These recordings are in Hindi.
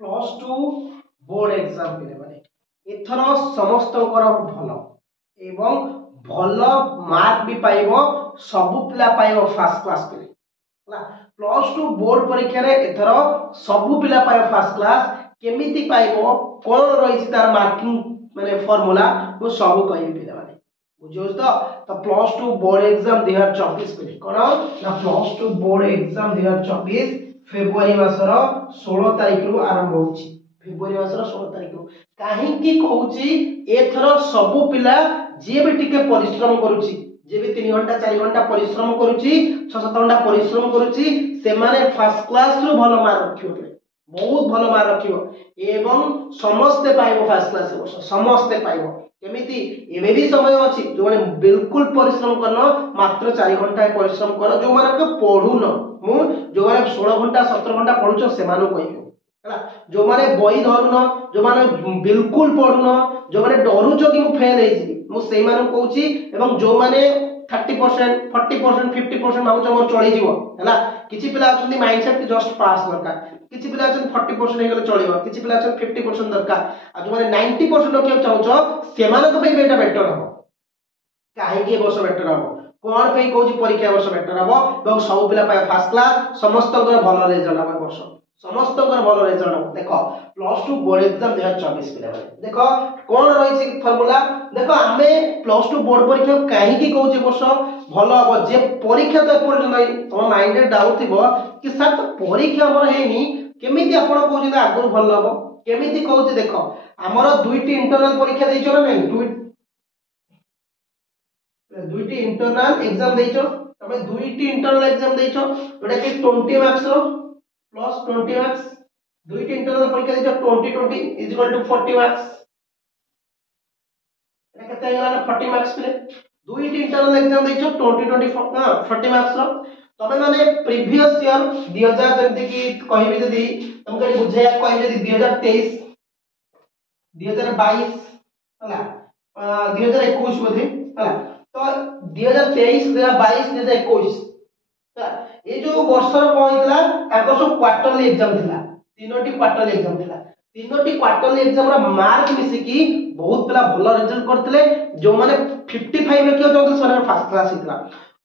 प्लस टू बोर्ड एग्जाम पे माने एथर समस्त भल एवं भल मार्क भी पाइबो सबु पिला पाइबो फर्स्ट क्लास पे प्लस टू बोर्ड परीक्षा रे एथर सबु पिला पाइबो फर्स्ट क्लास केमिति पाइबो कोन रही तार मार्किंग माने फार्मूला वो सब कहि पिला माने बुझो तो प्लस टू बोर्ड एग्जाम 2024 पे कोन ना plus two board exam 2024 February मासर 16 तारिख रु आरंभ होची फेब्रुआरी मासर 16 तारिख रु काहे की कहूची एथर सबु पिला जे भी टिके परिश्रम करूची जे भी 3 घंटा 4 घंटा परिश्रम करूची 6-7 घंटा परिश्रम करूची से माने फर्स्ट क्लास रु भलो मार्क रखियो बहुत भलो मार्क रखियो एवं समस्त पाइबो फर्स्ट क्लास वर्ष समस्त पाइबो केमिति एबे भी समय अछि जो माने बिल्कुल परिश्रम करनो मात्र 4 घंटा परिश्रम कर जो माने के पढुन मु जो माने 16 घंटा 17 घंटा पढुछो से मानु कहियो हला जो माने बही धरुन जो माने बिल्कुल पढुन जो माने डरुछो कि मु फेल हेछि मु सेई मानु कहूची एवं जो माने 30% 40% 50% भाबुछो मोर चली जीवो हला किछि पिला अछंती माइंडसेट जस्ट पास दरकार किछि पिला अछन 40% हे गेले चलिबो किछि पिला अछन 50% दरकार आ जो माने 90% रखियो चाहूछो सेमानक पे बेटा बेटर हबो काहे के वर्ष बेटर हबो कोन पे कहूची परीक्षा वर्ष बेटर हबो एवं सब पिला पाए फर्स्ट क्लास समस्तकर भलो रिजल्ट हबो वर्ष समस्तकर भलो रिजल्ट हबो देखो प्लस 2 बोर्ड एग्जाम 2024 पिला माने देखो कोन रहिछि फार्मूला देखो आमे प्लस 2 बोर्ड परीक्षा काहे की कहूची वर्ष भलो हबो जे परीक्षा तो एपर नै तो माइंड डाउट थिबो कि सर तो परीक्षा हमर हेनी केमिति आपण कहूची आगुर भलो हबो केमिति कहूची देखो हमर दुईटी इंटरनल परीक्षा दैछो ना नै दुईटी इंटरनल एग्जाम दैछो तमे दुईटी इंटरनल एग्जाम दैछो ओटा कि 20 मार्क्स रो प्लस 20 मार्क्स दुईटी इंटरनल परीक्षा दैछो 20 40 मार्क्स एटा केते गेला 40 मार्क्स पे दुईटी इंटरनल एग्जाम दैछो 20 40 मार्क्स रो तमे माने प्रीवियस ईयर 2000 जंते कि कहिबे जदी तुमके बुझाया कहिबे जदी 2023 2022 हला 2021 बोधे हला तो 2023 2022 2021 ये जो वर्षर पहुंचला ताको सब क्वार्टरली एग्जाम थिला तीनोटी क्वार्टरली एग्जाम थिला तीनोटी क्वार्टरली एग्जाम रा मार्क मिसी की बहुत पिला भलो रिजल्ट करथिले जो माने 55 रखियो तो से फर्स्ट क्लास हितला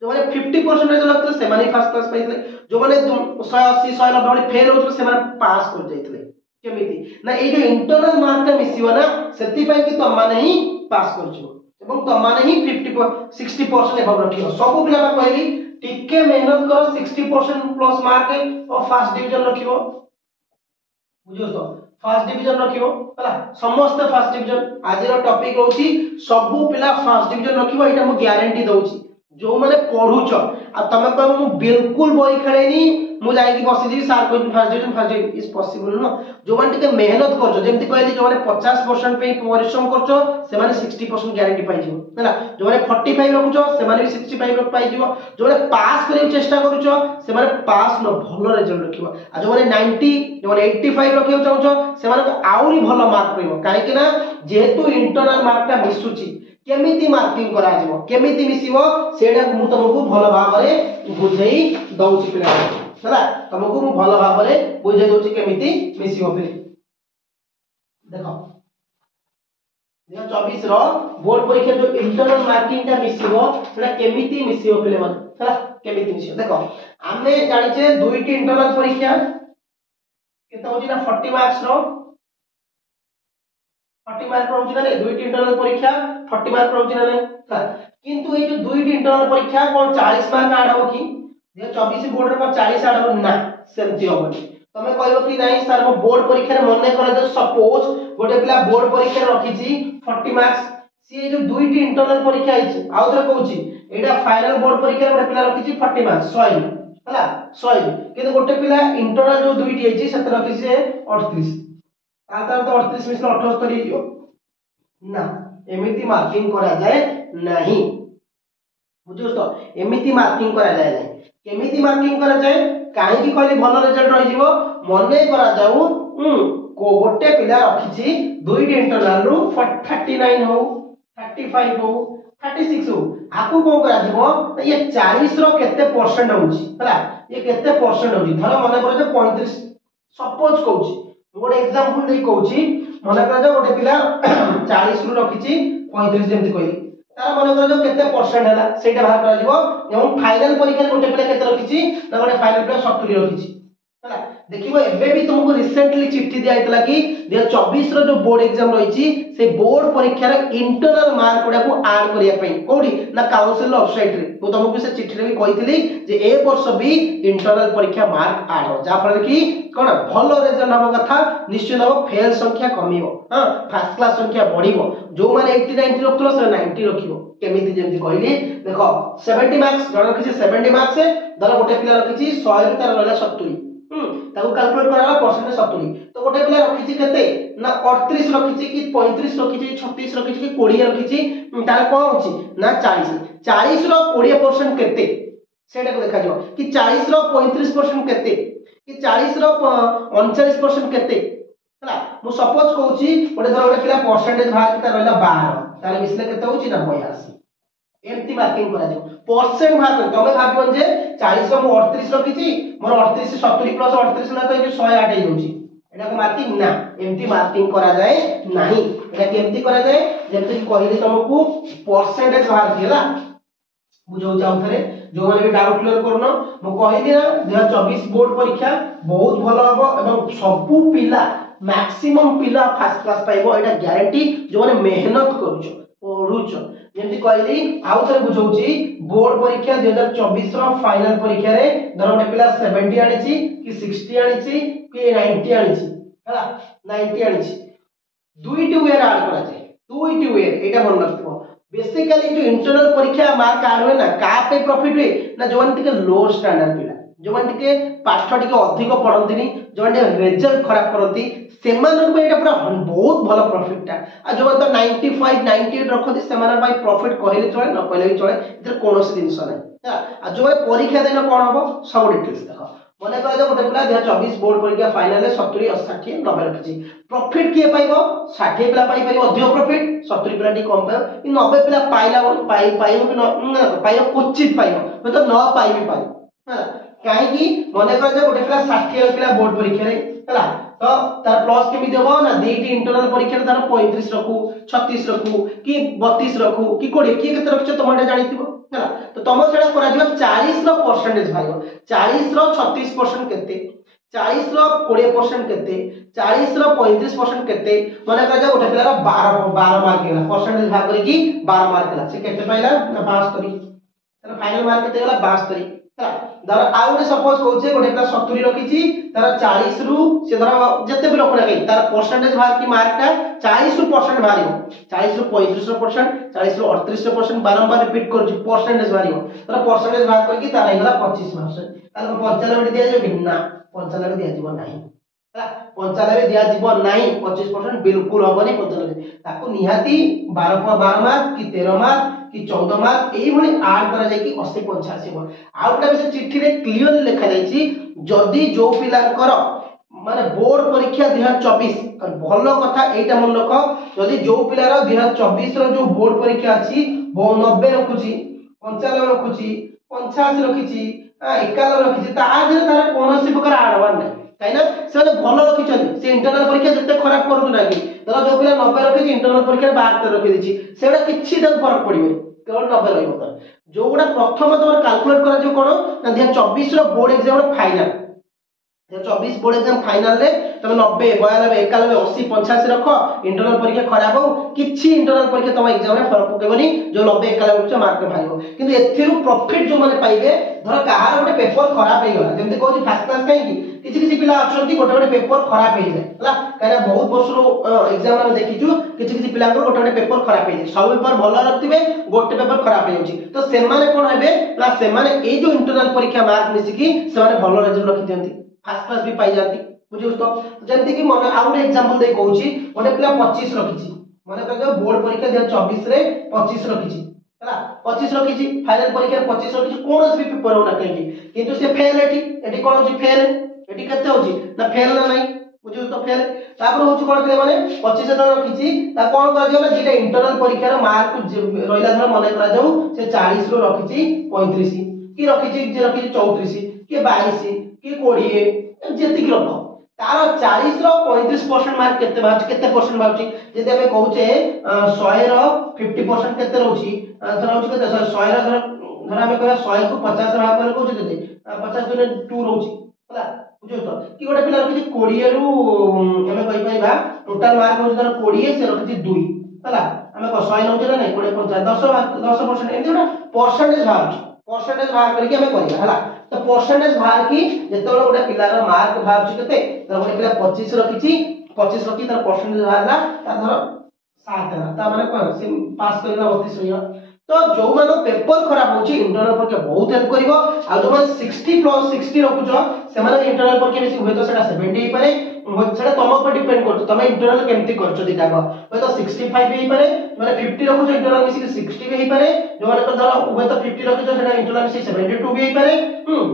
जो माने 50% रिजल्ट रखथिले से माने फर्स्ट क्लास पाइथिले जो माने 180 190 वाली फेल होथिले से माने पास कर जाइथिले केमिति ना ए जो इंटरनल मार्क ता मिसियो ना सेति पई कि त माने ही पास करछो এবং तमाने ही 50 60% एबव रखियो सब पिला कहली टिके मेहनत करो 60% प्लस मार्क और फर्स्ट डिवीजन रखियो बुझो तो फर्स्ट डिवीजन रखियो हला समस्त फर्स्ट डिवीजन आज रो टॉपिक होची सब पिला फर्स्ट डिवीजन रखियो एटा मु गारंटी दउची जो माने पढुछ आ तमे कहबो मु बिल्कुल बही खेलेनी मु जाई कि बसी जी सर को first division is possible no जो माने टिके मेहनत करछो जेमति कहली जो माने 50% पे परिश्रम करछो से माने 60% गारंटी पाइ जिवो हला जो माने 45 रखुछो से माने 65 रख पाइ जिवो जो माने पास करै चेष्टा करूछो से माने पास न भलो रिजल्ट रखिबो आ जो माने 90 जो माने 85 रखियो चाहछो से माने आउरी भलो मार्क पाइबो काहे कि ना जेहेतु इंटरनल मार्क ता मिसुची केमिति मार्किंग करा जिवो केमिति मिसिबो सेडा मु तुमको भलो भाबरे बुझेई दउची पिला हला तुमको मु भलो भाबरे बुझेई दउची केमिति मिसिबो फिर देखो 2024 रो बोर्ड परीक्षा जो इंटरनल मार्किंग ता मिसिबो सेडा केमिति मिसिबो पिले मन हला केमिति मिसिबो देखो आमे जानिचे दुईटी इंटरनल परीक्षा केते होची ना 40 मार्क्स रो 40 मार्क रहउची ना दुईटी इंटरनल परीक्षा 40 मार्क रहउची ना किंतु ए जो दुईटी इंटरनल परीक्षा कोन 40 मार्क ऐड हो कि 2024 बोर्ड रे 40 ऐड हो ना सेमति होबनी तमे कहबो कि नाही सर मो बोर्ड परीक्षा रे मने करे जो सपोज गोटे पिला बोर्ड परीक्षा रखिची 40 मार्क्स सी जो दुईटी इंटरनल परीक्षा आइची आउथरे कहूची एटा फाइनल बोर्ड परीक्षा रे गोटे पिला रखिची 40 मार्क्स 100 हला 100 किंतु गोटे पिला इंटरनल जो दुईटी आइची सेते रखिची 38 आता तो 38 मिस 78 हियो ना एमिति मार्किंग करा जाए नहीं बुझो तो एमिति मार्किंग करा जाए नहीं केमिति मार्किंग करा जाए काहे की कहली भलो रिजल्ट रहि जिवो मने करा जाऊ को गोटे पिला रखिछि दुईटी इंटरनल रु 39 हो 35 हो 36 हो आकु को करा जिवो ये 40 रो केते परसेंट होउची हला ये केते परसेंट होउची धर मने करे 35 सपोज कहउची गोटे एग्जांपल दे कहूची मन कर जो गोटे पिला 40 रु रखिची 35 जेमति कहली तार मन कर जो केते परसेंट हला सेटा बाहर करा दिबो एवं फाइनल परीक्षा गोटे पिला केते रखिची ना गोटे फाइनल पिला 70 रखिची हला देखिबो एबे भी तुमको रिसेंटली चिट्ठी दिया आइतला कि 2024 रो जो बोर्ड एग्जाम रहिची से बोर्ड परीक्षा रे इंटरनल मार्क गुडा को ऐड करिया पई कोडी ना काउंसिल वेबसाइट रे मु तुमको से चिट्ठी रे भी कहितली जे ए वर्ष भी इंटरनल परीक्षा मार्क ऐड हो जा फल कि कोन भलो रिजल्ट हबो कथा निश्चित हो फेल संख्या कमिवो हां फर्स्ट क्लास संख्या बढ़िवो जो माने 80 90 रखथलो से 90 रखिवो केमिति जेमति कहली देखो 70 मार्क्स जण रखिछि 70 मार्क्स से धर गोटे पिला रखिछि 100 रु तार रहला 70 ताको कैलकुलेट कराला परसेंटेज 70 तो गोटे पिला रखिछि केते ना 38 रखिछि कि 35 रखिछि 36 रखिछि कि 20 रखिछि तार कोन होछि ना 40 40 रो 20% केते सेटा को देखा जो कि 40 रो 35% केते कि 40 रो 39% केते हला मु सपोज कहूछि गोटे धर गोटे पिला परसेंटेज भाग कि तार रहला 12 तार मिसले केते होछि ना 82 एमती मार्किंग करा जाऊ परसेंट मार्क तमे भाबिबन जे 40 रो 38 रखिछि मोर 38 70 प्लस 38 ना तो 108 हे होछि एटा को मार्किंग ना एमती मार्किंग करा जाए नाही एटा केमती करा जाए जेते कि कहिली तुमको परसेंटेज बाहर दिला बुझौ जाऊ थरे जो माने भी डाउट क्लियर करनो मु कहिली ना 2024 बोर्ड परीक्षा बहुत भलो हबो एवं सबु पिला मैक्सिमम पिला फर्स्ट क्लास पाइबो एटा गारंटी जो माने मेहनत करूछो पढुछो जेमति कहली आउ थरे बुझौची बोर्ड परीक्षा 2024 रो फाइनल परीक्षा रे धर गोटे पिला 70 आनिची कि 60 आनिची कि 90 आनिची हला 90 आनिची दुईटी वे ऐड करा जाय दुईटी वे एटा मन रखथो बेसिकली जो इंटरनल परीक्षा मार्क ऐड होय ना का पे प्रॉफिट होय ना जोन टिके लो स्टैंडर्ड पिला जोन टिके पाठ टिके अधिक पढंतिनी जोन रिजल्ट खराब करंती सेमान एटा पूरा बहुत भलो प्रॉफिट ता आ जो तो 95 98 रखती सेमान भाई प्रॉफिट कहले चले न कहले भी चले इधर कोनोसी जिंस नै आ जो परीक्षा दिन कोन हबो सब डिटेल्स देखो मने कह जो गोटे पिला 2024 बोर्ड परीक्षा फाइनल 70 80 90 रखिछि प्रॉफिट के पाइबो 60 पिला पाइ पाइबो अधिक प्रॉफिट 70 पिला टी कम पाइबो इ 90 पिला पाइला पाइबो कि न पाइबो क्वचित पाइबो तो न पाइ भी पाइ हला काहे कि मने कह जो गोटे पिला 60 पिला बोर्ड परीक्षा रे हला तो तार प्लस केमि देबो ना दीटी इंटरनल परीक्षा रे तार 35 रखू 36 रखू कि 32 रखू कि 20 कि केते रखछ तमडे जानिथिबो हला तो तमो सेडा करा दिबो 40 रो परसेंटेज भाइबो 40 रो 36% केते 40 रो 20% केते 40 रो 35% केते माने कह जा गोटे पिला रो 12 मार्क गेला परसेंटेज भाग करी कि 12 मार्क गेला से केते पाइला ना 72 तार फाइनल मार्क केते गेला 72 हला धर आ गोटे सपोज कहूचे गोटे पिला 70 रखिछि तार 40 रु से धर जते भी रखना गई तार परसेंटेज बाहर की मार्क ता 40 रु परसेंट बाहरियो 40 रु 35% 40 रु 38% बारंबार रिपीट करछि परसेंटेज बाहरियो तार परसेंटेज बाहर करके तार आइला 25% तार 95 दिया जे ना 95 दिया जीवन नाही हला 95 दिया जीवन नाही 25% बिल्कुल होबनी 95 ताको निहाती 12 मार्क कि 13 मार्क कि 14 मार्क एई भली ऐड करा जाय कि 80 85 आउटा भी से चिट्ठी रे क्लियरली लिखा जायछि जदी जो पिलांकर माने बोर्ड परीक्षा 2024 और भलो कथा एटा मन रख जदी जो पिलार 2024 रो जो बोर्ड परीक्षा अछि 90 रखुची 95 रखुची 85 रखिची 91 रखिची ता आजे तार कोनोसी प्रकार आडवान नै काइना से भलो रखिछन से इंटरनल परीक्षा जते खराब करदु ना कि धर जो पिला 90 रखिची इंटरनल परीक्षा 72 रखि दिछि सेडा किछि तक फरक पड़िबो केवल 90 रहइबो त जो गुडा प्रथम तोर कैलकुलेट करा जो कोन ना 2024 रो बोर्ड एग्जाम रो फाइनल 2024 बोर्ड एग्जाम फाइनल रे तमे 90 92 91 80 85 रख इंटरनल परीक्षा खराब हो किछि इंटरनल परीक्षा तम एग्जाम रे फरक पकेबनी जो 90 91 उच्च मार्क भाइबो किंतु एथिरु प्रॉफिट जो माने पाइबे धर कहार गोटे पेपर खराब हे गला जेमते कहू फर्स्ट क्लास काई कि किछि पिला अछंती गोटे गोटे पेपर खराब हे जाय हला काहे बहुत वर्ष एग्जाम रे देखिजु किछि पिला गोटे गोटे पेपर खराब हे जाय सब पेपर भलो रखतिबे गोटे पेपर खराब हे जाउची तो से माने कोन हेबे ना से माने ए जो इंटरनल परीक्षा मार्क मिसिकी से माने भलो रिजल्ट रखि दियंती फर्स्ट क्लास भी पाई जाती बुझियो तो जेमति कि मन आउट एग्जांपल दे कहूची गोटे पिला 25 रखिची माने कह बोर्ड परीक्षा 2024 रे 25 रखिची हला 25 रखिची फाइनल परीक्षा 25 रखिची कोनोस भी पेपर होना कहि किंतु से फेल एटी कोन होची फेल एटी कते होची ना फेल ना नहीं बुझियो तो फेल तापर होची कोन के माने 25 जन रखिची ता कोन कर दियो ना जेटा इंटरनल परीक्षा रो मार्क रहिला धर मने करा जाऊ से 40 रो रखिची 35 की रखिची जे रखिची 34 की 22 कि 20 जेति रख तार 40 रो 35% मार्क केते बाउची केते परसेंट बाउची जदि हमें कहूचे 100 रो 50% केते रहउची धर रहउची केते 100 रो धर हमें कहला 100 को 50 भाग करे कहूचे केते 50 दुने 2 रहउची हला बुझो तो कि गोटे पिला रखिछि 20 रु हमें कहि पाइबा टोटल मार्क होची धर 20 से रखिछि 2 हला हमें को 100 नउचे ना नहीं 20 50 10% एंती गोटा परसेंटेज बाउची परसेंटेज भाग करके हमें करिया हला तो परसेंटेज भाग की जेतबे गोटे पिलार मार्क भाग केते तो गोटे पिला 25 रखिछि 25 रखि तार परसेंटेज भागला ता धर 7 है ता माने कोन से पास करला 32 होइया तो जो मानो पेपर खराब होची इंटरनल परीक्षा बहुत हेल्प करिवो आ जो माने 60 प्लस 60 रखुछो से माने इंटरनल परीक्षा बेसी होय तो सेटा 70 ही पारे सेटा तुम ऊपर डिपेंड करछ तमे इंटरनल केमती करछ दिटा को होय तो 65 ही पारे माने 50 रखुछो इंटरनल मिसी 60 भी ही पारे जो माने तो धर होय तो 50 रखुछो सेटा इंटरनल मिसी 72 भी ही पारे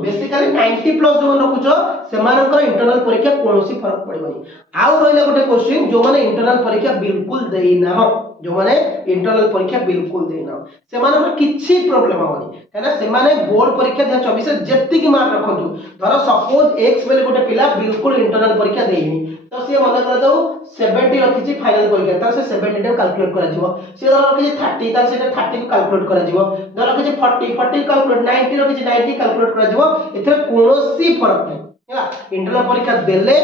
बेसिकली 90 प्लस जो रखुछो से मानकर इंटरनल परीक्षा कोनोसी फरक पड़िबनी आउ रहले गोटे क्वेश्चन जो माने इंटरनल परीक्षा बिल्कुल देई ना जो माने इंटरनल परीक्षा बिल्कुल देना से माने किछि प्रॉब्लम होनी हैना से माने बोर्ड परीक्षा 2024 जेत्ति की मार्क रखंतु धर सपोज एक्स बेले गोटे पिला बिल्कुल इंटरनल परीक्षा देइनी तो से मन कर दउ 70 रखिछि फाइनल परीक्षा त से 70 टा कैलकुलेट करा जिवो से धर रखिछि 30 त से 30 को कैलकुलेट करा जिवो धर रखिछि 40 कैलकुलेट 90 रखिछि 90 कैलकुलेट करा जिवो एथरे कोनोसी फरक नै हैला इंटरनल परीक्षा देले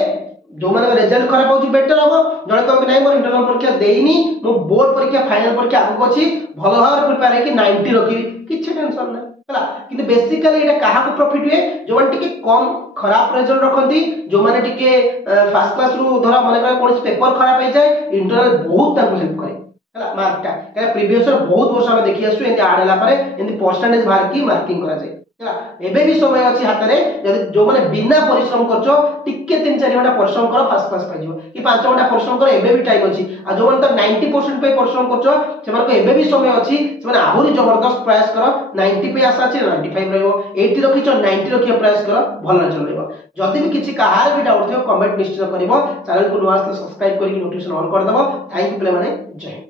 जो माने रिजल्ट खराब होची बेटर हबो जणे कम कि नै मोर इंटरनल परीक्षा देइनी मो बोर्ड परीक्षा फाइनल परीक्षा आगु अछि भलो भाव प्रिपेयर है कि 90 रखी किछ टेंशन नै हला किंतु बेसिकली एटा काहा को प्रॉफिट हुए जो माने टिके कम खराब रिजल्ट रखंती जो माने टिके फर्स्ट क्लास रु धरा माने कोन पेपर खराब हो जाए इंटरनल बहुत ताको हेल्प करे हला मार्क टा के प्रीवियस बहुत वर्ष हम देखि आसु एंती आड हला पारे एंती परसेंटेज बाहर की मार्किंग करा जाए हला एबे भी समय अछि हाथ रे जदि जो माने बिना परिश्रम करछो टिके 3-4 घंटा परिश्रम करो फर्स्ट क्लास पाइ जिवो कि 5 घंटा परिश्रम करो एबे भी टाइम अछि आ जो माने तो 90% पे परिश्रम करछो से माने को एबे भी समय अछि से माने आहुरी जबरदस्त प्रयास करो 90 पे आशा अछि 95 रहबो 80 रखिछो 90 रखिया प्रयास करो भल रिजल्ट रहबो जदि भी किछि काहार भी डाउट थियो कमेंट निश्चित करिवो चैनल को नवा सब्सक्राइब करिक नोटिफिकेशन ऑन कर दबो थैंक यू प्ले माने जय